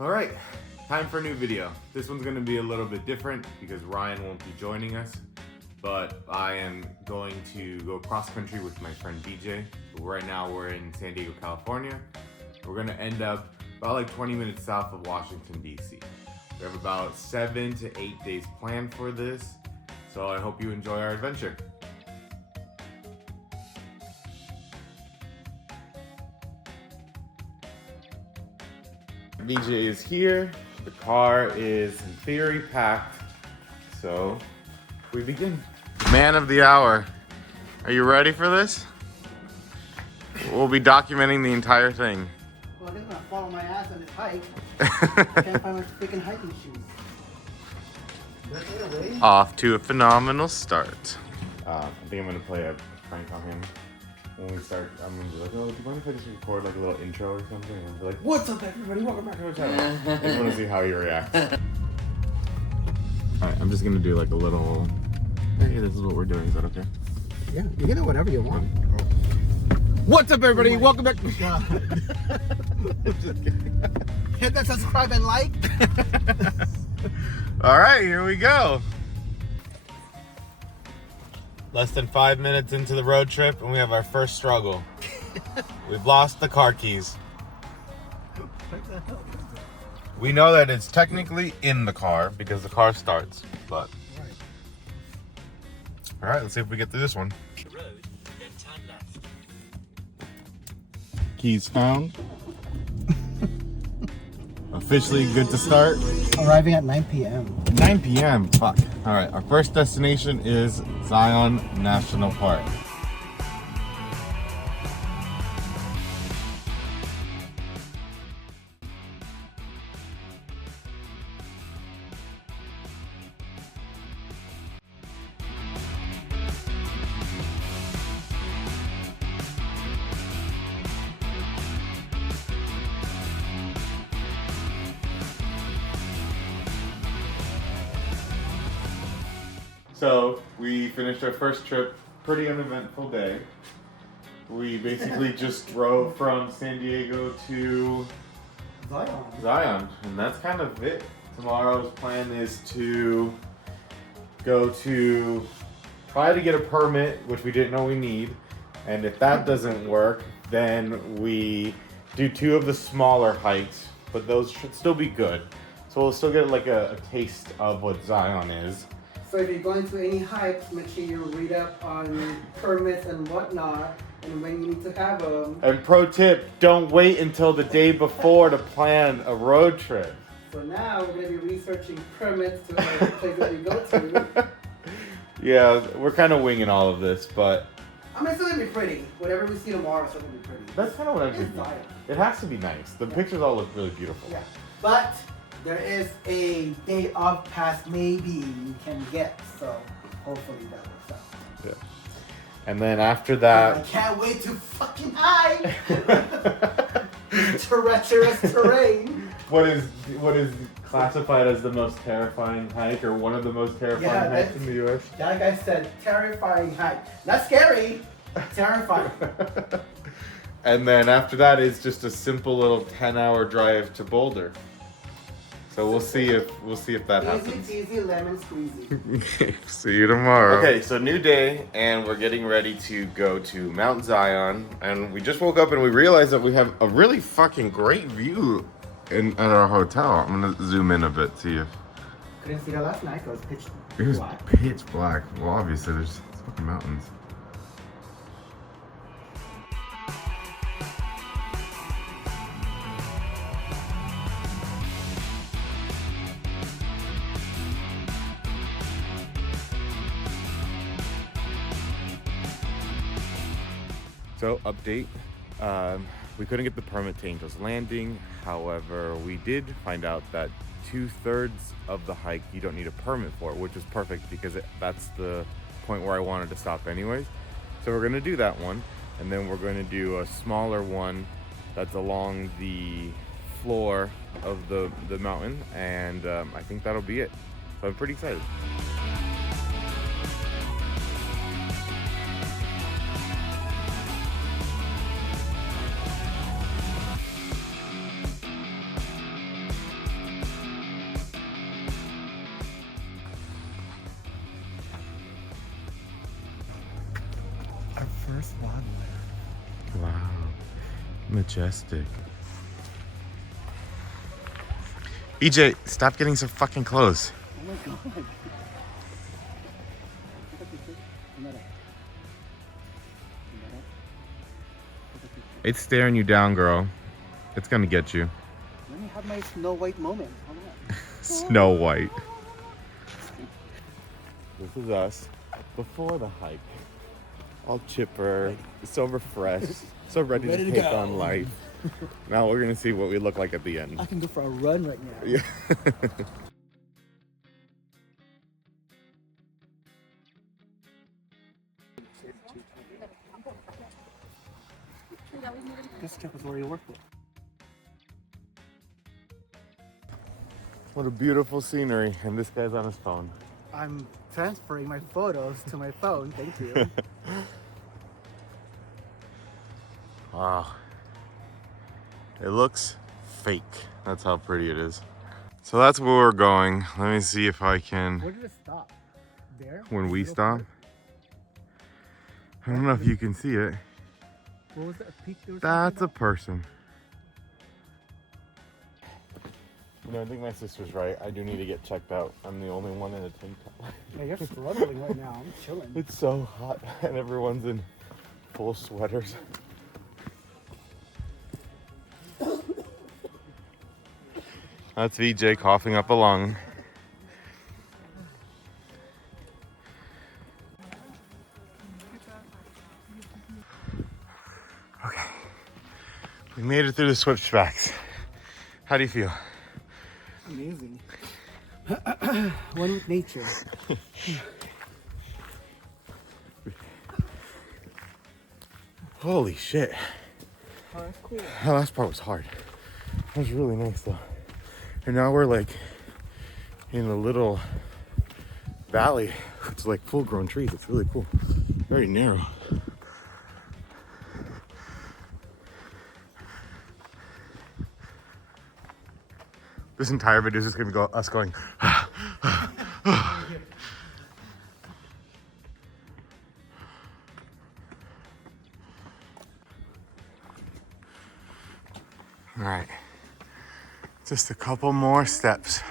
All right, time for a new video. This one's gonna be a little bit different because Ryan won't be joining us, but I am going to go cross country with my friend DJ. Right now we're in San Diego, California. We're gonna end up about like 20 minutes south of Washington, DC. We have about 7 to 8 days planned for this, so I hope you enjoy our adventure. DJ is here. The car is in theory packed, so we begin. Man of the hour, are you ready for this? We'll be documenting the entire thing. Well, they're gonna follow my ass on this hike. I can't find my freaking hiking shoes. Off to a phenomenal start. I think I'm gonna play a prank on him. When we start, I'm gonna be like, oh, do you mind if I just record like a little intro or something? And I'll be like, what's up everybody, welcome back to our channel. I just wanna see how he reacts. Alright, I'm just gonna do like a little, hey, this is what we're doing, is that okay? Yeah, you can do whatever you want. What's up everybody, welcome back. God. I'm just kidding. Hit that subscribe and like. Alright, here we go. Less than 5 minutes into the road trip and we have our first struggle. We've lost the car keys. We know that it's technically in the car because the car starts, but... Alright, let's see if we get through this one. Keys found. Officially good to start. Arriving at 9 p.m. 9 p.m. Fuck. All right, our first destination is Zion National Park. So we finished our first trip, pretty uneventful day. We basically just drove from San Diego to Zion, and that's kind of it. Tomorrow's plan is to go to try to get a permit, which we didn't know we need, and if that doesn't work, then we do 2 of the smaller hikes, but those should still be good. So we'll still get like a taste of what Zion is. So if you're going to any hikes, make sure you read up on permits and whatnot, and when you need to have them. And pro tip, don't wait until the day before to plan a road trip. So now we're going to be researching permits to the place that we go to. Yeah, we're kind of winging all of this, but... I mean, it's going to be pretty. Whatever we see tomorrow is going to be pretty. That's kind of what I'm It's thinking. Zion. It has to be nice. The pictures all look really beautiful. Yeah, but there is a day of pass maybe you can get, so hopefully that works out. Yeah. And then after that... I can't wait to fucking hike! Treacherous terrain. What is classified as the most terrifying hike, or one of the most terrifying hikes in the U.S.? That guy said terrifying hike. Not scary, terrifying. And then after that is just a simple little 10-hour drive to Boulder. So we'll see if that happens. Easy peasy lemon squeezy. See you tomorrow. Okay, so new day, and we're getting ready to go to Mount Zion. And we just woke up and we realized that we have a really fucking great view at our hotel. I'm gonna zoom in a bit, see if Couldn't see that last night because it was pitch it was black. pitch black. Well, obviously there's fucking mountains. So update, we couldn't get the permit to Angel's Landing. However, we did find out that 2/3 of the hike you don't need a permit for, which is perfect because that's the point where I wanted to stop anyways. So we're gonna do that one, and then we're gonna do a smaller one that's along the floor of the mountain, and I think that'll be it. So I'm pretty excited. first wildlife. Wow. Majestic. EJ, stop getting so fucking close. Oh my god. It's staring you down, girl. It's gonna get you. Let me have my Snow White moment. Hold on. Snow White. This is us before the hike. All chipper, so refreshed, so ready to take on life. Now we're gonna see what we look like at the end. I can go for a run right now. Yeah. This trip is already worth it. What a beautiful scenery, and this guy's on his phone. I'm transferring my photos to my phone. Thank you. Wow. It looks fake. That's how pretty it is. So that's where we're going. Let me see if I can. Where did it stop? There? When we stop? I don't know if you can see it. What was that peak there was That's a person. You know, I think my sister's right. I do need to get checked out. I'm the only one in a tank top. Yeah, you're struggling right now. I'm chilling. It's so hot and everyone's in full sweaters. That's VJ coughing up a lung. Okay. We made it through the switchbacks. How do you feel? Amazing. One with nature. Holy shit. Oh, that's cool. That last part was hard. That was really nice though. And now we're like in a little valley. It's like full grown trees. It's really cool. Very narrow. This entire video is just gonna go us going. All right, just a couple more steps.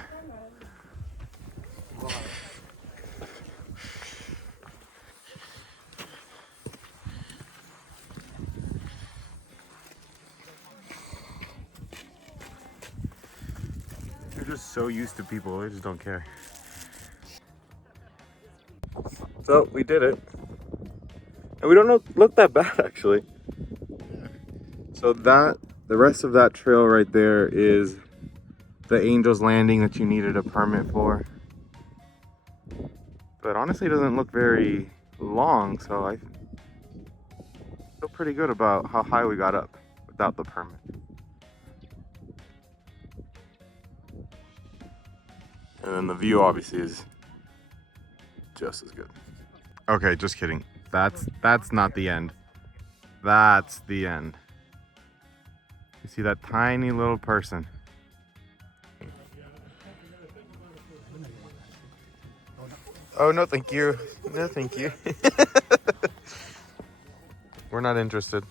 They're just so used to people, they just don't care. So we did it. And we don't look that bad actually. So the rest of that trail right there is the Angel's Landing that you needed a permit for. But honestly it doesn't look very long, so I feel pretty good about how high we got up without the permit. And then the view obviously is just as good. Okay, just kidding. That's not the end. That's the end. You see that tiny little person? Oh, no thank you. No thank you. We're not interested.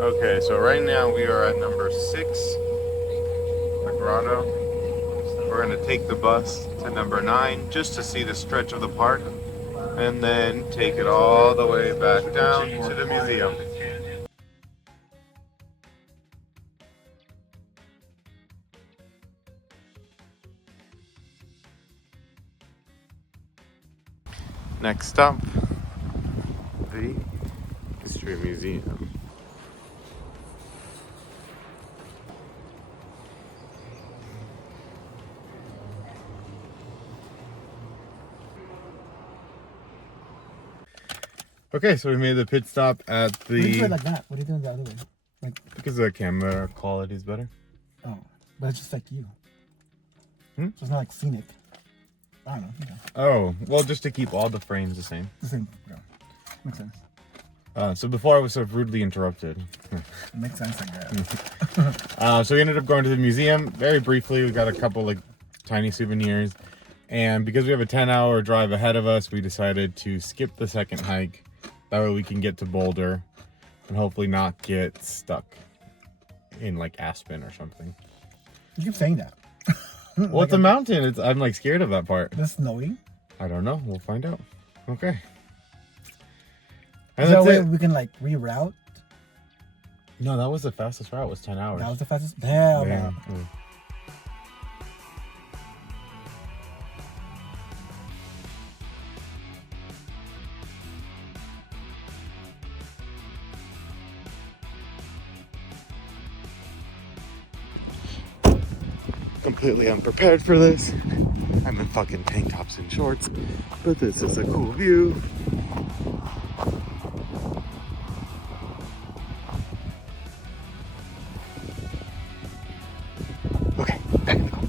Okay, so right now we are at number 6, the grotto. We're gonna take the bus to number 9 just to see the stretch of the park and then take it all the way back down to the museum. Next stop, the History Museum. Okay, so we made the pit stop at the... What are you doing like that? What are you doing the other way? Like, because the camera quality is better. oh, but it's just like you. Hmm? So it's not like scenic. I don't know. Yeah. Oh, well, just to keep all the frames the same. The same. Yeah. Makes sense. So before I was so rudely interrupted. Makes sense, I guess. So we ended up going to the museum very briefly. We got a couple like tiny souvenirs. And because we have a 10-hour drive ahead of us, we decided to skip the second hike. That way we can get to Boulder and hopefully not get stuck in like Aspen or something. You keep saying that. Well, Like it's a mountain. I'm like scared of that part. It's snowing. I don't know. We'll find out. Okay. And Is there a that's way it. we can like reroute? No, that was the fastest route. It was 10 hours. That was the fastest. Damn. Yeah. Man. Completely unprepared for this. I'm in fucking tank tops and shorts, but this is a cool view. Okay, back in the car.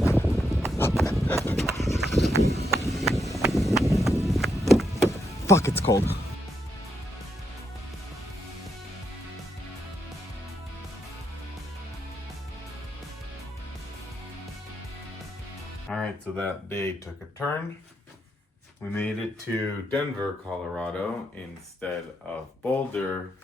Fuck, it's cold. Alright, so that day took a turn. We made it to Denver, Colorado instead of Boulder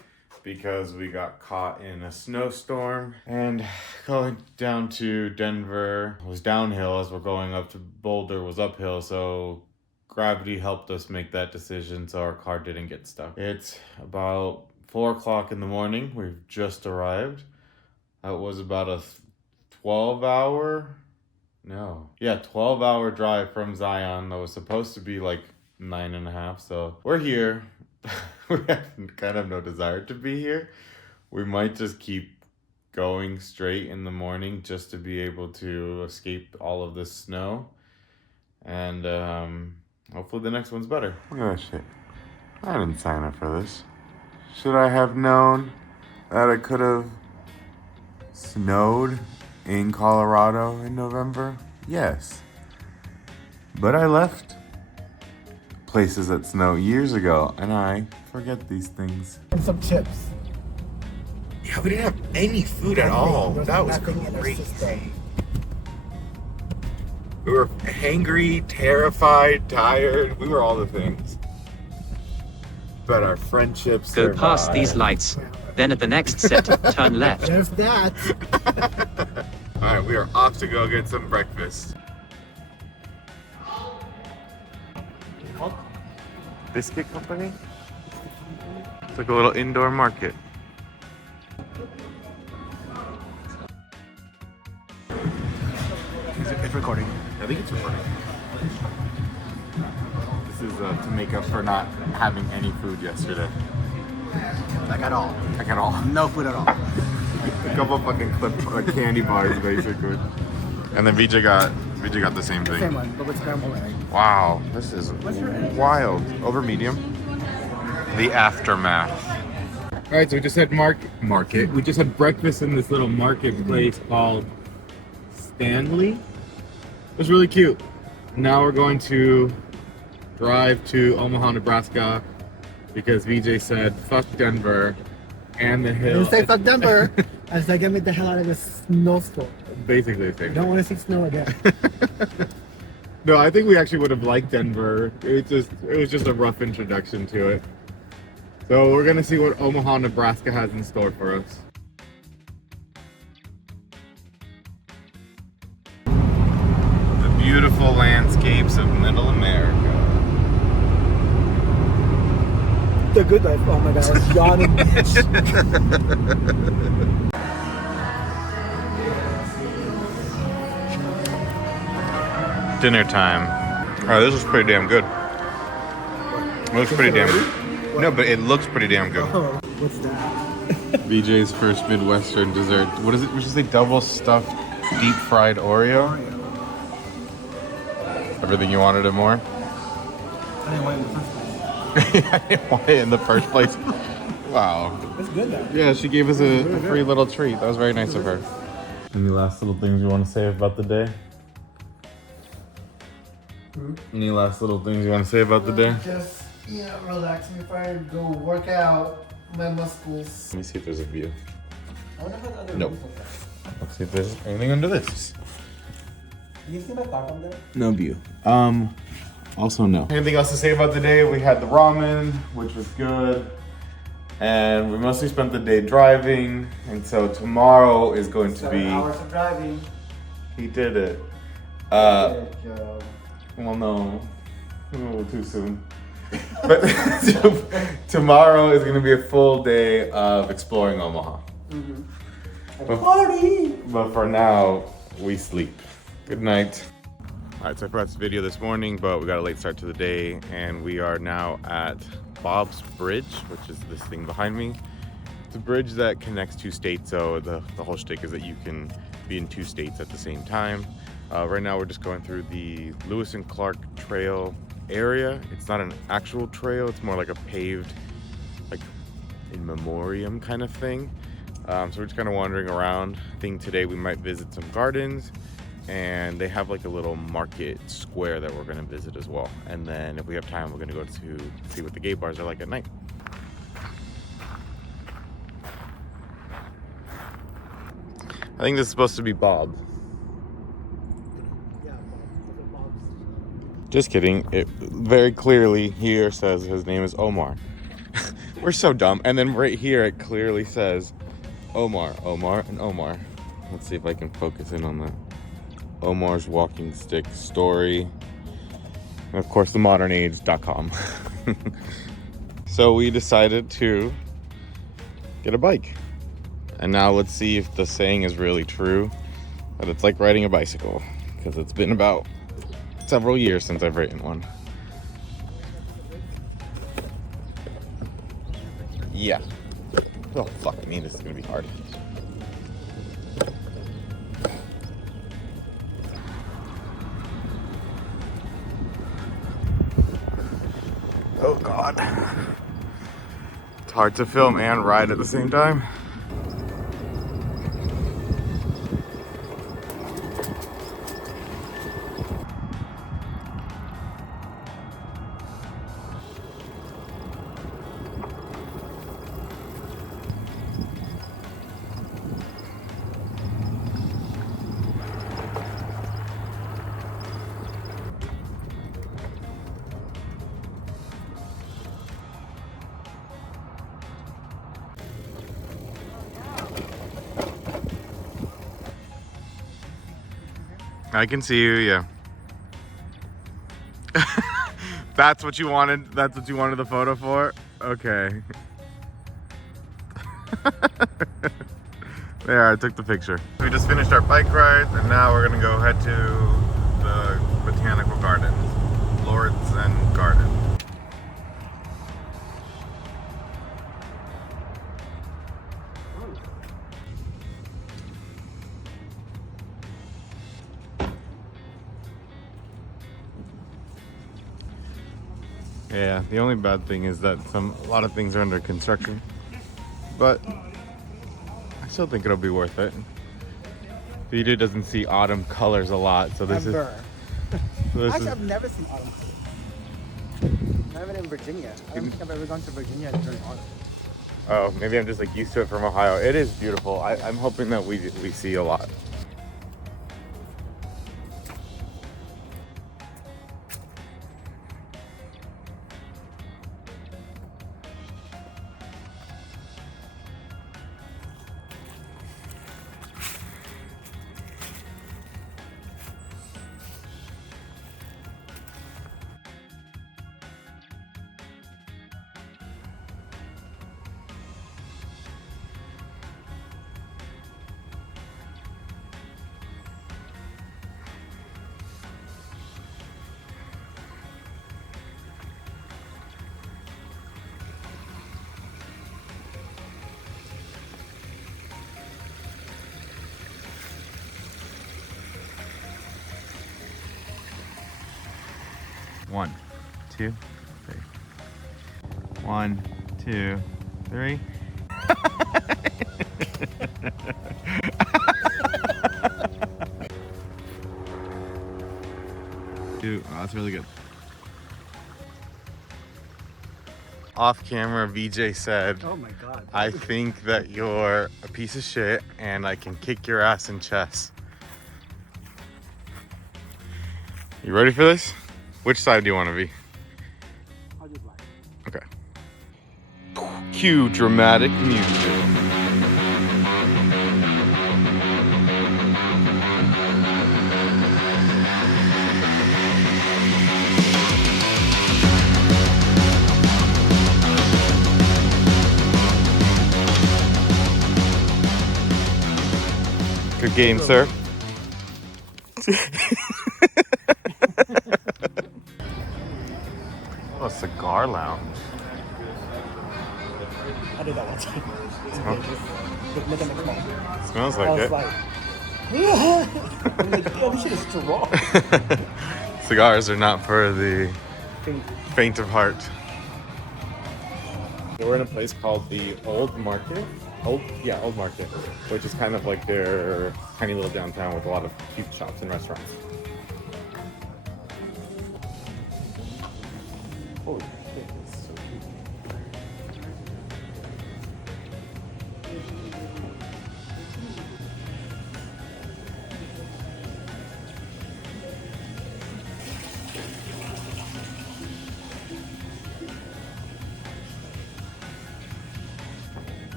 because we got caught in a snowstorm. And going down to Denver was downhill as we're going up to Boulder was uphill, so gravity helped us make that decision so our car didn't get stuck. It's about 4 o'clock in the morning. We've just arrived. That was about a 12-hour 12-hour drive from Zion. That was supposed to be like 9.5. So we're here. We have kind of no desire to be here. We might just keep going straight in the morning just to be able to escape all of this snow. And hopefully the next one's better. Look at that shit. I didn't sign up for this. Should I have known that it could have snowed in Colorado in November? Yes. But I left places that snow years ago, and I forget these things. And some chips. Yeah, we didn't have any food at all. That was crazy. We were hangry, terrified, tired. We were all the things. But our friendship survived. Go past these lights. Then at the next set, turn left. There's that. All right, we are off to go get some breakfast. Biscuit Company? It's like a little indoor market. It's recording. I think it's recording. This is to make up for not having any food yesterday. Like at all. Like at all. No food at all. A couple fucking candy bars, basically. And then VJ got the same thing. Same one, but with scrambled egg. Wow, this is wild. Over medium. The aftermath. All right, so we just had market. We just had breakfast in this little marketplace called Stanley. It was really cute. Now we're going to drive to Omaha, Nebraska, because VJ said fuck Denver and the hill. You say fuck Denver. I said get me the hell out of this snowstorm. Basically the same. I don't want to see snow again. No, I think we actually would have liked Denver. It was just a rough introduction to it. So we're gonna see what Omaha, Nebraska has in store for us. The beautiful landscapes of Middle America. The good life. Oh my god, I was yawning. Dinner time. Alright, this is pretty damn good. It looks pretty damn good. No, but it looks pretty damn good. Oh, what's that? BJ's first Midwestern dessert. What is it? We should say double stuffed deep fried Oreo. Everything you wanted and more? I didn't want it in the first place. I didn't want it in the first place. Wow. It's good though. Yeah, she gave us a free little treat. That was very nice of her. Any last little things you want to say about the day? Any last little things you want to say about the day? Just, relaxing before I go work out my muscles. Let me see if there's a view. I wonder if other Nope. rooms like that. Let's see if there's anything under this. Do you see my car from there? No view. Also no. Anything else to say about the day? We had the ramen, which was good. And we mostly spent the day driving. And so tomorrow is going to be... 7 hours of driving. He did it. Good job. Well, no. A little too soon. But tomorrow is going to be a full day of exploring Omaha. Party! But for now, we sleep. Good night. All right, so I put out this video this morning, but we got a late start to the day, and we are now at Bob's Bridge, which is this thing behind me. It's a bridge that connects two states, so the whole shtick is that you can be in two states at the same time. Right now, we're just going through the Lewis and Clark Trail area. It's not an actual trail, it's more like a paved, like in memoriam kind of thing. So we're just kind of wandering around. I think today we might visit some gardens, and they have like a little market square that we're gonna visit as well. And then if we have time, we're gonna go to see what the gay bars are like at night. I think this is supposed to be Bob. Yeah, Bob's. Just kidding. It very clearly here says his name is Omar. We're so dumb. And then right here it clearly says Omar, Omar, and Omar. Let's see if I can focus in on that. Omar's walking stick story. And of course, themodernage.com. So we decided to get a bike. And now let's see if the saying is really true, that it's like riding a bicycle, because it's been about several years since I've ridden one. Yeah. Oh, fuck me, this is gonna be hard. Oh God. It's hard to film and ride at the same time. I can see you, yeah. That's what you wanted? That's what you wanted the photo for? Okay. There, I took the picture. We just finished our bike ride, and now we're gonna go head to the botanical gardens. Lord's and Garden. Yeah, the only bad thing is that a lot of things are under construction, but I still think it'll be worth it. Vita doesn't see autumn colors a lot, so this Ever. is. Actually, I've never seen autumn colors. Not even in Virginia. I don't think I've ever gone to Virginia during autumn. Oh, maybe I'm just like used to it from Ohio. It is beautiful. I'm hoping that we see a lot. One, two, three. 1, 2, 3. Dude, that's really good. Off camera, VJ said, Oh my god. I think that you're a piece of shit and I can kick your ass in chess. You ready for this? Which side do you want to be? I'll just lie. Okay. Cue dramatic music. Good game, sir. Oh, cigar lounge. I did that one time. Smells I like was it. like, I'm like, yo, this shit is strong. Cigars are not for the faint of heart. We're in a place called the Old Market. Old Market, which is kind of like their tiny little downtown with a lot of cute shops and restaurants. Holy shit, this is so cute.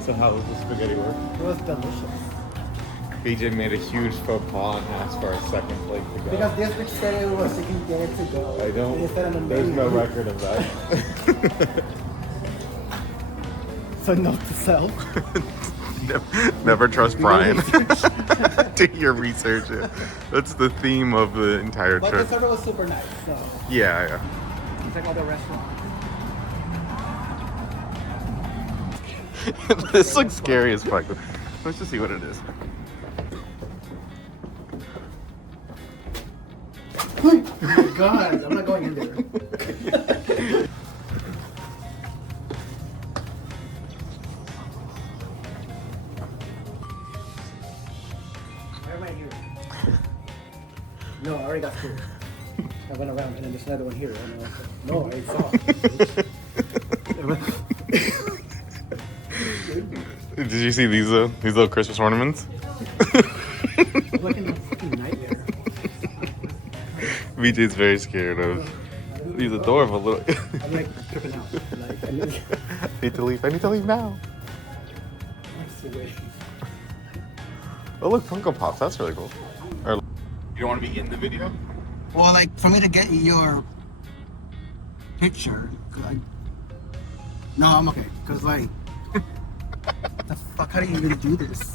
So how was the spaghetti work? It was delicious. BJ made a huge faux pas and asked for a second plate to go. Because this bitch said it was taking days to go. I don't. They said on the There's no menu. record of that. So note to self. Never trust Bryan. Do your research. That's the theme of the entire But the trip. server was super nice, so Yeah. it's like all the restaurants. This looks scary as fuck. Let's just see what it is. Oh my god, I'm not going in there. Why am I here? No, I already got food. I went around and then there's another one here. And I was like, no, I saw. Did you see these little Christmas ornaments? I'm like in a fucking nightmare. VJ's very scared of these adorable little. I'm like tripping out. Like, I need I need to leave now. to wait. Oh look, Funko Pops. That's really cool. You don't want to be in the video? Well, like for me to get your picture, no, I'm okay. Cause like, the fuck, how do you even do this?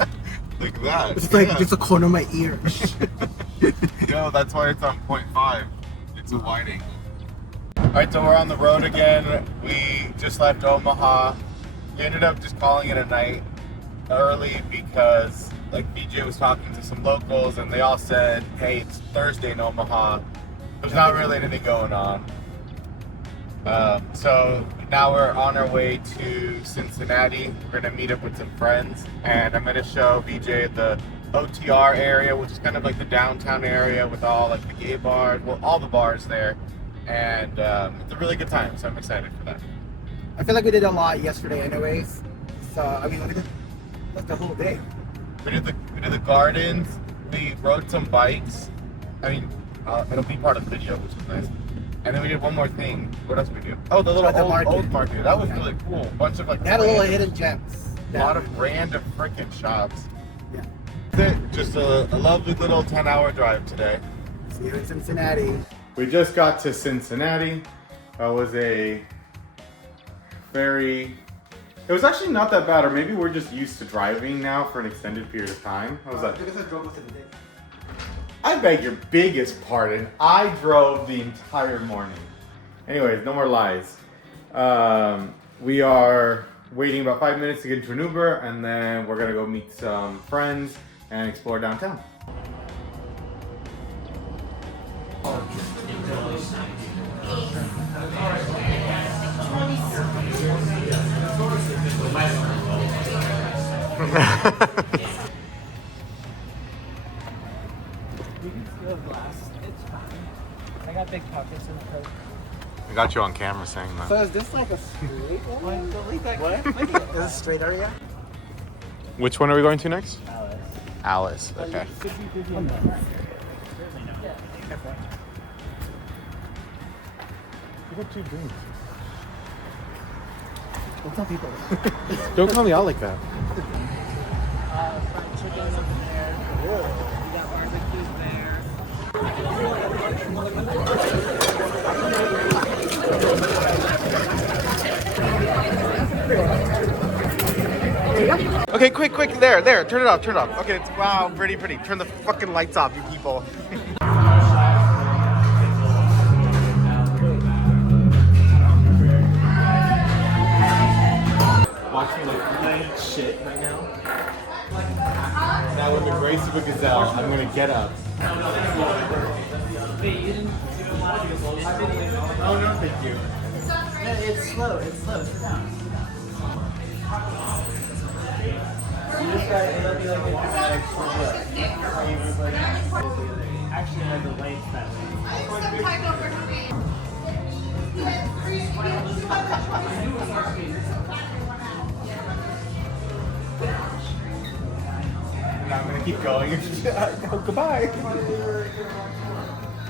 Like that. It's like just a corner of my ear. No, that's why it's on 0.5. It's a wide angle. Alright, so we're on the road again. We just left Omaha. We ended up just calling it a night early because like BJ was talking to some locals and they all said, hey, it's Thursday in Omaha. There's not really anything going on. So now we're on our way to Cincinnati. We're gonna meet up with some friends and I'm gonna show BJ the OTR area, which is kind of like the downtown area with all like the gay bars, well, all the bars there. And it's a really good time, so I'm excited for that. I feel like we did a lot yesterday, anyways. So I mean, we did like the whole day. We did the gardens. We rode some bikes. I mean, it'll be part of the video, which is nice. And then we did one more thing. What else did we do? Oh, the little old market. That was really cool. A bunch of like. They had a little hidden gems. A lot of random freaking shops. Yeah. That's it. Just a lovely little 10-hour drive today. See you in Cincinnati. We just got to Cincinnati. That was a very. It was actually not that bad, or maybe we're just used to driving now for an extended period of time. How was that? Because I drove most of the day. I beg your biggest pardon. I drove the entire morning. Anyways, no more lies. We are waiting about 5 minutes to get into an Uber, and then we're gonna go meet some friends and explore downtown. I got big pockets in the coat. I got you on camera saying that. So is this like a straight one? What? Is this straight area? Which one are we going to next? Alice. Alice, okay. You got 2 drinks. Don't tell people. Don't call me out like that. Fried chicken's up there. You got barbecues there. Okay, quick, there, turn it off. Okay, it's, wow, pretty. Turn the fucking lights off, you people. Watching like play shit right now. Now with the grace of a gazelle, I'm gonna get up. Oh no, thank you. It's slow. Sit down. You just gotta, it'll be like actually has the lights that way. I'm gonna keep going. Oh, goodbye.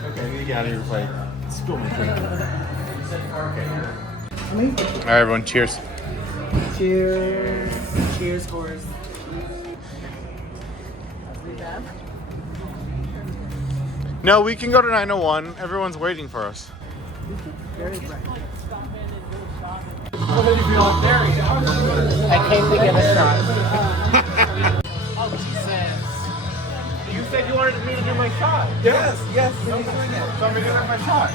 Okay, I need to get out of here before I spill my drink. Okay. Alright, everyone, cheers. Cheers. Cheers, horse. No, we can go to 901. Everyone's waiting for us. Very bright. I came to get a shot. Oh, Jesus. You said you wanted me to do my shot. Yes. So I'm gonna do my shot.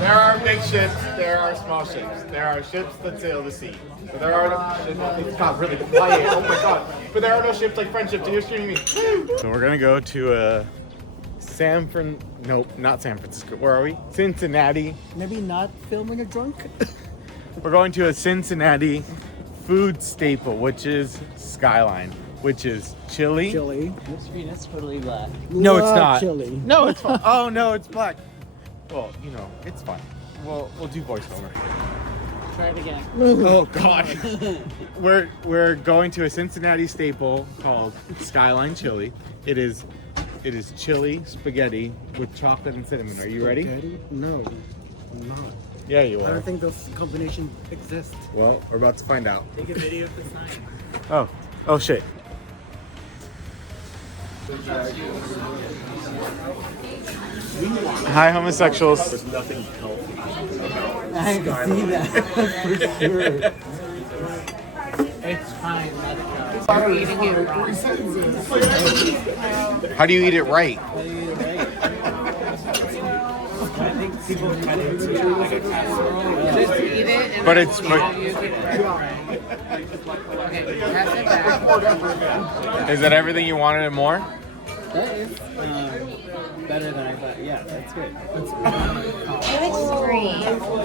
There are big ships, there are small ships. There are ships that sail the sea. But there are no, it's not really quiet, oh my god. But there are no ships like friendship, do you hear me? So we're gonna go to not San Francisco. Where are we? Cincinnati. Maybe not filming a drunk? We're going to a Cincinnati food staple, which is Skyline, which is chili. Chili. Your screen is totally black. No, it's not. Chili. No, it's fine. Oh no, it's black. Well, you know, it's fine. We'll do voiceover. Try it again. Oh God. We're going to a Cincinnati staple called Skyline Chili. It is chili spaghetti with chocolate and cinnamon. Are you ready? Spaghetti? No, I'm not. Yeah, you I are. don't think those combinations exist. Well, we're about to find out. Take a video of the sign. Oh shit. Hi, homosexuals. I can see that for sure. It's fine, let it go. You're eating it wrong. How do you eat it right? I think people cut it into like a casserole. Just eat it and But then it's- you get it right. Okay, pass it back. Is that everything you wanted and more? That is better than I thought. Yeah, that's good.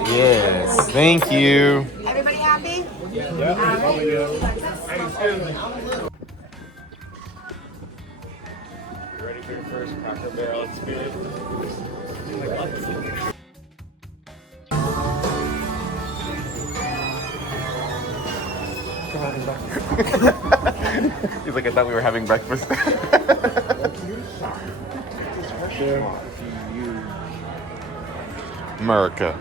Yes. Thank you. Everybody happy? Ready for your first Cracker Barrel experience? He's like, I thought we were having breakfast. America.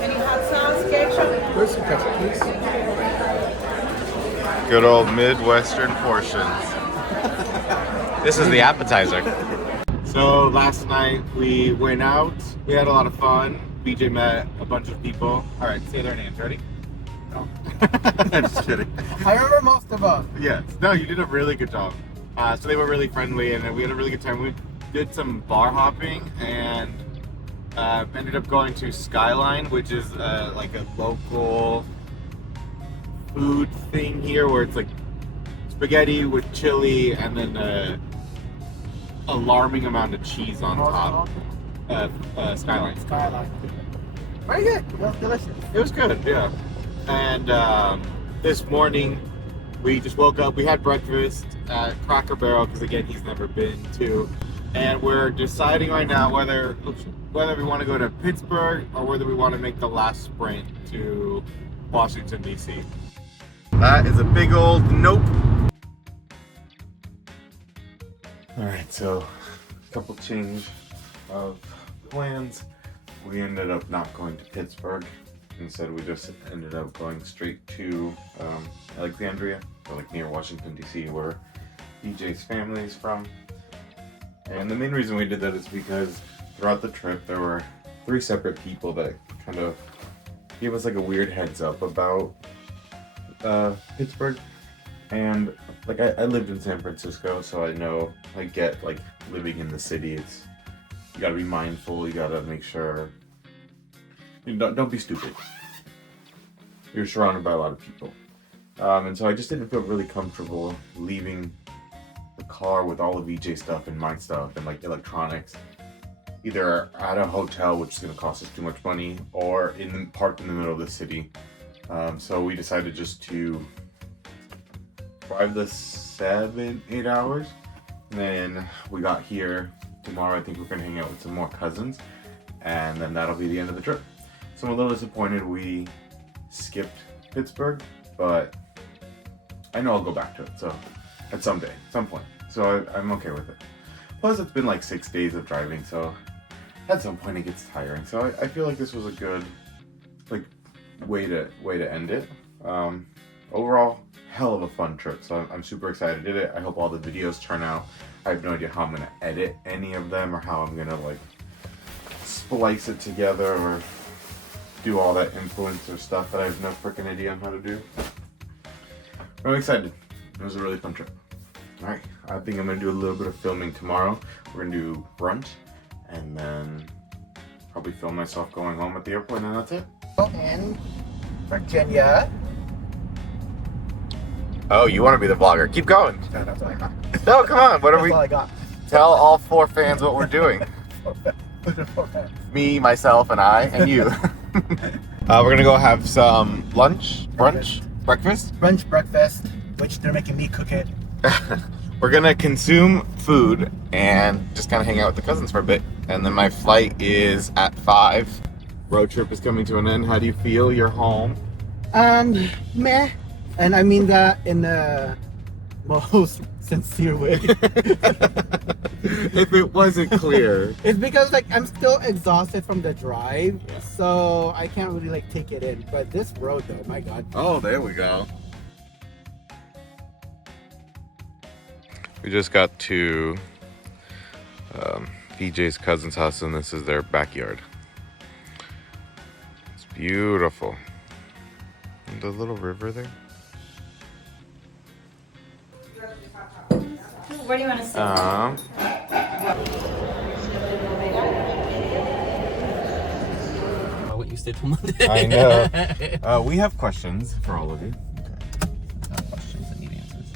Any hot sauce, ketchup? Where's some ketchup, please? Good old Midwestern portions. This is the appetizer. So last night we went out. We had a lot of fun. BJ met a bunch of people. All right, say their names. Ready? No. Just kidding. I remember most of them. Yes. No, you did a really good job. So they were really friendly, and we had a really good time. We did some bar hopping, and ended up going to Skyline, which is like a local food thing here, where it's like spaghetti with chili, and then alarming amount of cheese on top. Skyline. Skyline. Very good. It was delicious. It was good, yeah. And this morning, we just woke up. We had breakfast at Cracker Barrel because again, he's never been to, and we're deciding right now whether we want to go to Pittsburgh or whether we want to make the last sprint to Washington D.C. That is a big old nope. All right, so a couple change of plans. We ended up not going to Pittsburgh. Instead, we just ended up going straight to Alexandria, or like near Washington, D.C., where DJ's family is from. And the main reason we did that is because throughout the trip, there were 3 separate people that kind of gave us like a weird heads up about Pittsburgh. And like I lived in San Francisco, so I get like living in the city. You gotta be mindful. You gotta make sure. Don't be stupid. You're surrounded by a lot of people. And so I just didn't feel really comfortable leaving the car with all of EJ's stuff and my stuff and like electronics, either at a hotel, which is gonna cost us too much money, or parked in the middle of the city. So we decided just to drive the 7-8 hours. And then we got here tomorrow. I think we're gonna hang out with some more cousins, and then that'll be the end of the trip. So I'm a little disappointed we skipped Pittsburgh, but I know I'll go back to it. So at some point. So I'm okay with it. Plus, it's been like 6 days of driving, so at some point it gets tiring. So I feel like this was a good way to end it. Overall, hell of a fun trip. So I'm super excited to do it. I hope all the videos turn out. I have no idea how I'm gonna edit any of them or how I'm gonna like splice it together or do all that influencer stuff that I have no freaking idea on how to do. But I'm excited. It was a really fun trip. Alright, I think I'm gonna do a little bit of filming tomorrow. We're gonna do brunch and then probably film myself going home at the airport, and that's it. In Virginia. Oh, you want to be the vlogger? Keep going. No, that's all I got. No, come on. What are we? That's all I got. Tell all 4 fans what we're doing. Me, myself, and I, and you. We're gonna go have some lunch, breakfast, which they're making me cook it. We're gonna consume food and just kind of hang out with the cousins for a bit, and then my flight is at 5. Road trip is coming to an end. How do you feel? You're home. Meh. And I mean that in the most sincere way. If it wasn't clear. It's because like I'm still exhausted from the drive, so I can't really like take it in. But this road though, my god. Oh, there we go. We just got to BJ's cousin's house, and this is their backyard. It's beautiful. And the little river there. Where do you want to sit? What you stayed for Monday? I know. We have questions for all of you. Okay. Questions that need answers.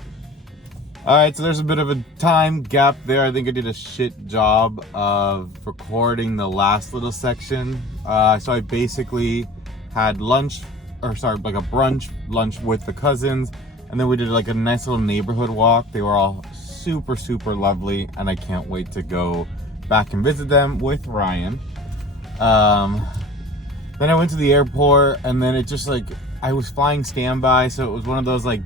Alright, so there's a bit of a time gap there. I think I did a shit job of recording the last little section. So I basically had like a brunch lunch with the cousins, and then we did like a nice little neighborhood walk. They were all super lovely, and I can't wait to go back and visit them with Ryan. Then I went to the airport, and then it just like I was flying standby, so it was one of those like,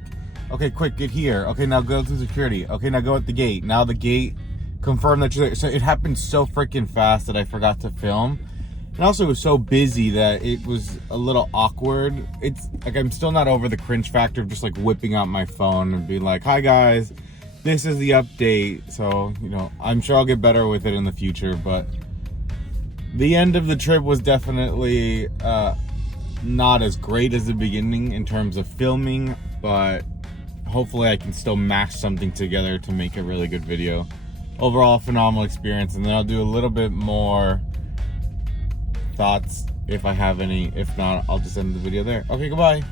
okay, quick, get here. Okay, now go through security. Okay, now go at the gate. Now the gate confirmed that you're there. So it happened so freaking fast that I forgot to film. And also it was so busy that it was a little awkward. It's like I'm still not over the cringe factor of just like whipping out my phone and being like, hi guys, this is the update. So, I'm sure I'll get better with it in the future, but the end of the trip was definitely not as great as the beginning in terms of filming, but hopefully I can still mash something together to make a really good video. Overall, phenomenal experience, and then I'll do a little bit more thoughts if I have any. If not, I'll just end the video there. Okay, goodbye.